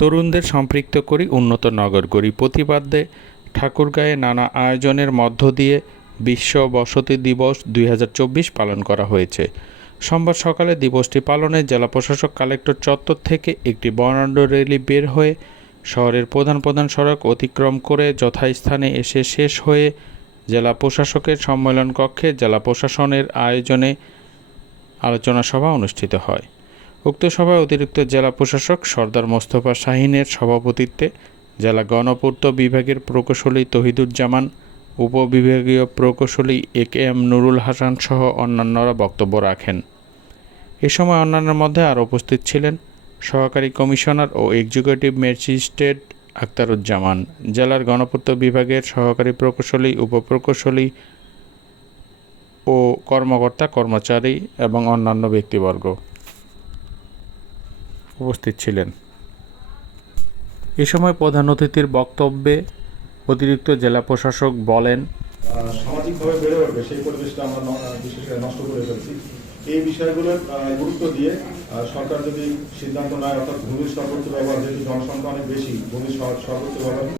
তরুণদের সম্পৃক্ত করি, উন্নত নগর গড়ি প্রতিপাদ্যে ঠাকুরগাঁয়ে নানা আয়োজনের মধ্য দিয়ে বিশ্ব বসতি দিবস 2024 পালন করা হয়েছে। সোমবার সকালে দিবসটি পালনে জেলা প্রশাসক কালেক্টর চত্বর থেকে একটি বর্ণাঢ্য র্যালি বের হয়ে শহরের প্রধান প্রধান সড়ক অতিক্রম করে যথাস্থানে এসে শেষ হয়ে জেলা প্রশাসকের সম্মেলন কক্ষে জেলা প্রশাসনের আয়োজনে আলোচনা সভা অনুষ্ঠিত হয়। উক্ত সভায় অতিরিক্ত জেলা প্রশাসক সরদার মোস্তফা শাহীনের সভাপতিত্বে জেলা গণপূর্ত বিভাগের প্রকৌশলী তহিদুজ্জামান, উপবিভাগীয় প্রকৌশলী এ.কে.এম নুরুল হাসান সহ অন্যান্যরা বক্তব্য রাখেন। এ সময় অন্যান্যের মধ্যে আরও উপস্থিত ছিলেন সহকারী কমিশনার ও এক্সিকিউটিভ ম্যাজিস্ট্রেট আখতারুজ্জামান, জেলার গণপূর্ত বিভাগের সহকারী প্রকৌশলী, উপপ্রকৌশলী ও কর্মকর্তা কর্মচারী এবং অন্যান্য ব্যক্তিবর্গ উপস্থিত ছিলেন। এ সময় প্রধান অতিথির বক্তব্যে অতিরিক্ত জেলা প্রশাসক বলেন, সামাজিকভাবে বেড়ে উঠবে সেই পরিবেশটা আমরা বিশেষ করে নষ্ট করে ফেলছি। এই বিষয়গুলোর গুরুত্ব দিয়ে সরকার যদি সিদ্ধান্ত নেয়, অর্থাৎ ভূমির সর্বোচ্চ ব্যবহার, যেহেতু জনসংখ্যা অনেক বেশি, ভূমির সর্বোচ্চ ব্যবহার